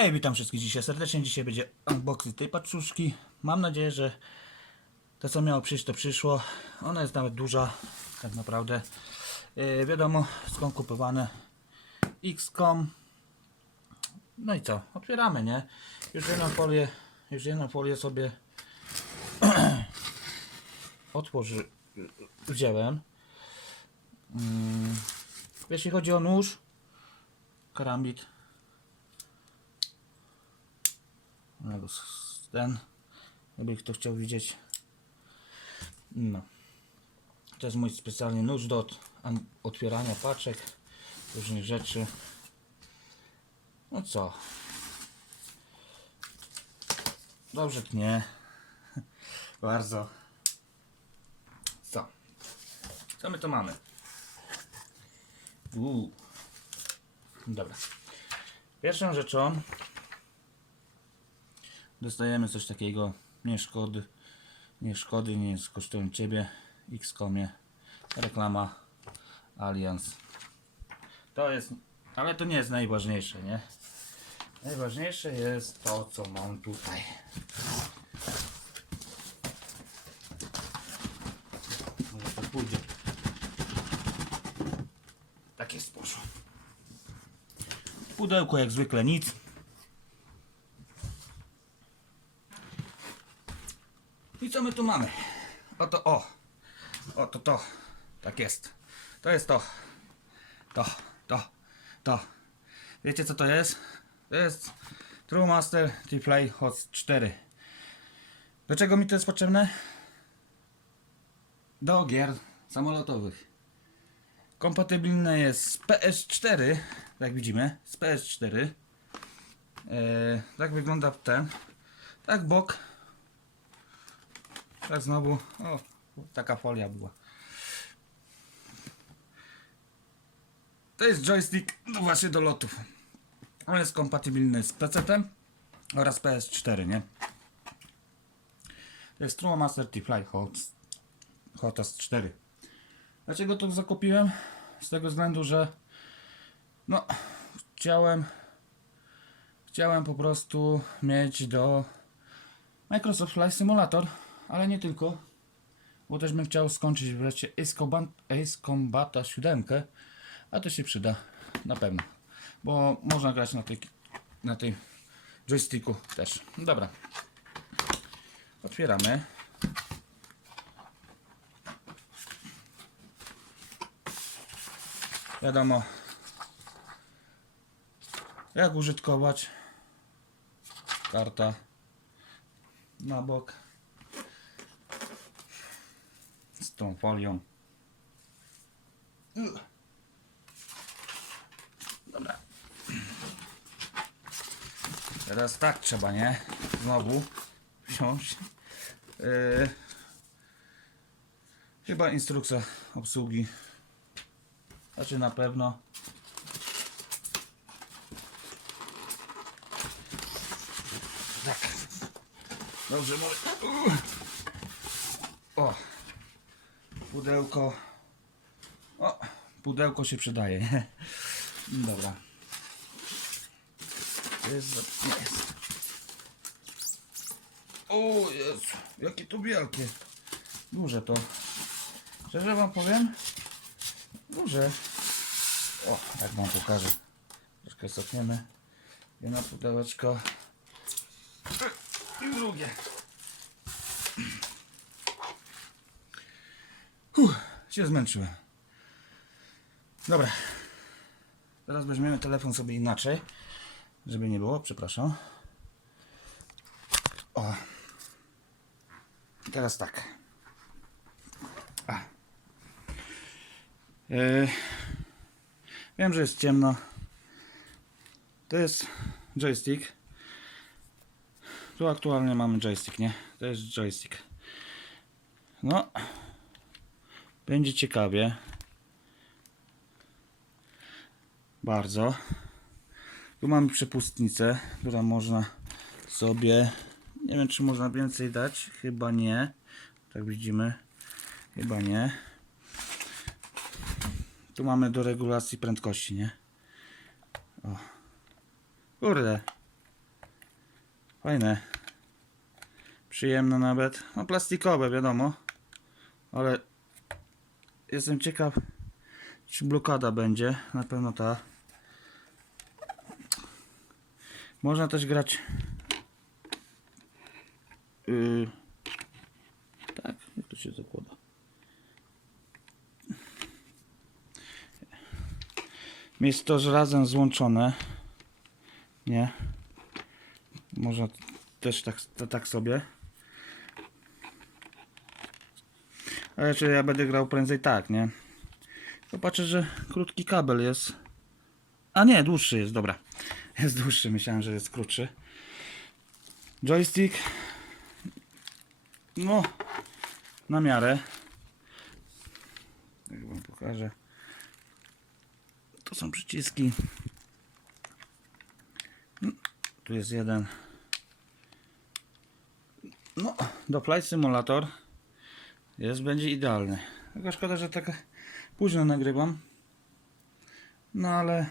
Hej, witam wszystkich dzisiaj serdecznie. Dzisiaj będzie unboxing tej paczuszki. Mam nadzieję, że to co miało przyjść, to przyszło. Ona jest nawet duża, tak naprawdę. Yy, wiadomo, skąd kupowane. XCOM. No i co? Otwieramy, nie? Już jedną folię, już jedną folię sobie otworzy, wziąłem. Mm, jeśli chodzi o nóż, karambit, No, s- ten, jakby kto chciał widzieć. No. To jest mój specjalny nóż do ot- an- otwierania paczek, różnych rzeczy. No co? Dobrze tnie. Bardzo. Co? Co my tu mamy? Uuu. Dobra. Pierwszą rzeczą dostajemy coś takiego. Nie szkody. Nie szkody, nie kosztują ciebie. XCOMie. Reklama Allianz. To jest. Ale to nie jest najważniejsze, nie? Najważniejsze jest to, co mam tutaj. Może to pójdzie. Tak jest poszło. Pudełko jak zwykle nic. I co my tu mamy? Oto o. Oto to. Tak jest. To jest to. To, to, to. Wiecie co to jest? To jest True Master T-Fly Hot 4. Do czego mi to jest potrzebne? Do gier samolotowych. Kompatybilne jest z PS4, jak widzimy, z PS4. Eee, tak wygląda ten. Tak bok. Tak znowu. O, taka folia była. To jest joystick no właśnie do lotów. On jest kompatybilny z PC oraz PS4, nie? To jest True Master T-Fly Hot, Hotas 4. Dlaczego to zakupiłem? Z tego względu, że no chciałem chciałem po prostu mieć do Microsoft Flight Simulator, ale nie tylko, bo też bym chciał skończyć wreszcie Ace, Combat, Ace Combata 7, a to się przyda na pewno, bo można grać na tej, na tej joysticku też. Dobra, otwieramy. Wiadomo, jak użytkować. Karta na bok z tą folią. Dobra. Teraz tak trzeba, nie? Znowu wziąć. Yy, chyba instrukcja obsługi. Znaczy na pewno. Tak. Dobrze. Uff. O. Pudełko. O, pudełko się przydaje. Dobra. Jest, jest. O Jezu, jakie to wielkie. Duże to. Szczerze wam powiem? Duże. O, tak wam pokażę. Troszkę cofniemy. Jedno pudełeczko. I drugie. Uff, się zmęczyłem. Dobra. Teraz weźmiemy telefon sobie inaczej. Żeby nie było, przepraszam. O. Teraz tak. A. E, wiem, że jest ciemno. To jest joystick. Tu aktualnie mamy joystick, nie? To jest joystick. No. Będzie ciekawie. Bardzo. Tu mamy przepustnicę, która można sobie. Nie wiem, czy można więcej dać. Chyba nie. Tak widzimy. Chyba nie. Tu mamy do regulacji prędkości, nie? O. Kurde. Fajne. Przyjemne nawet. No plastikowe, wiadomo. Ale jestem ciekaw, czy blokada będzie. Na pewno ta. Można też grać. Yy, tak, jak to się zakłada? Jest to razem złączone. Nie. Można też tak, tak sobie. Czy ja będę grał prędzej tak, nie? Zobaczę, że krótki kabel jest. A nie, dłuższy jest, dobra. Jest dłuższy, myślałem, że jest krótszy. Joystick. No, na miarę. Jak wam pokażę. To są przyciski. Tu jest jeden. No, do Flight Simulator jest, będzie idealny. Tylko szkoda, że tak późno nagrywam. No ale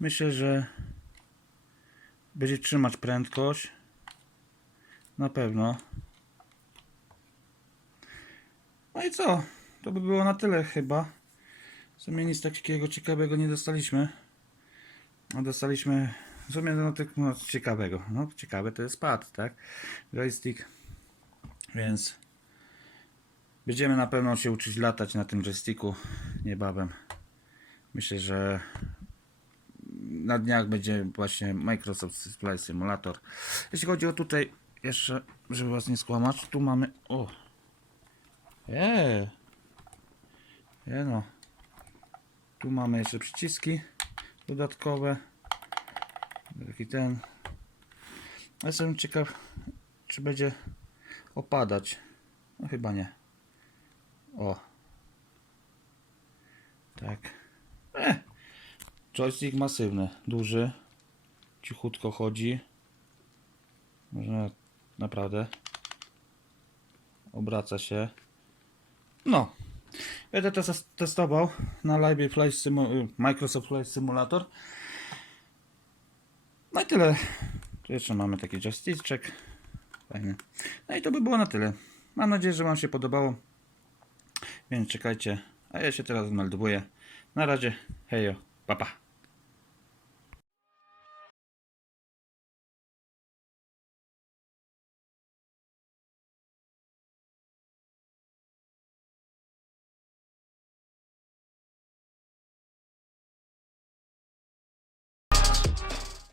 myślę, że będzie trzymać prędkość. Na pewno. No i co? To by było na tyle chyba. W sumie nic takiego ciekawego nie dostaliśmy. A dostaliśmy w sumie no, tak, no ciekawego. No ciekawe to jest pad, tak? Joystick. Więc będziemy na pewno się uczyć latać na tym joysticku niebawem. Myślę, że na dniach będzie właśnie Microsoft Flight Simulator. Jeśli chodzi o tutaj, jeszcze, żeby was nie skłamać, tu mamy. O! Eee! Je no. Tu mamy jeszcze przyciski dodatkowe. Taki ten. Jestem ciekaw, czy będzie opadać. No chyba nie. O. Tak. E. Joystick masywny, duży. Cichutko chodzi. Można naprawdę. Obraca się. No. Będę to testował na live Simu- Microsoft Flight Simulator. No i tyle. Tu jeszcze mamy taki joystick. Fajny. No i to by było na tyle. Mam nadzieję, że Wam się podobało. Więc czekajcie. A ja się teraz meldowuję. Na razie. Hejo. Pa pa.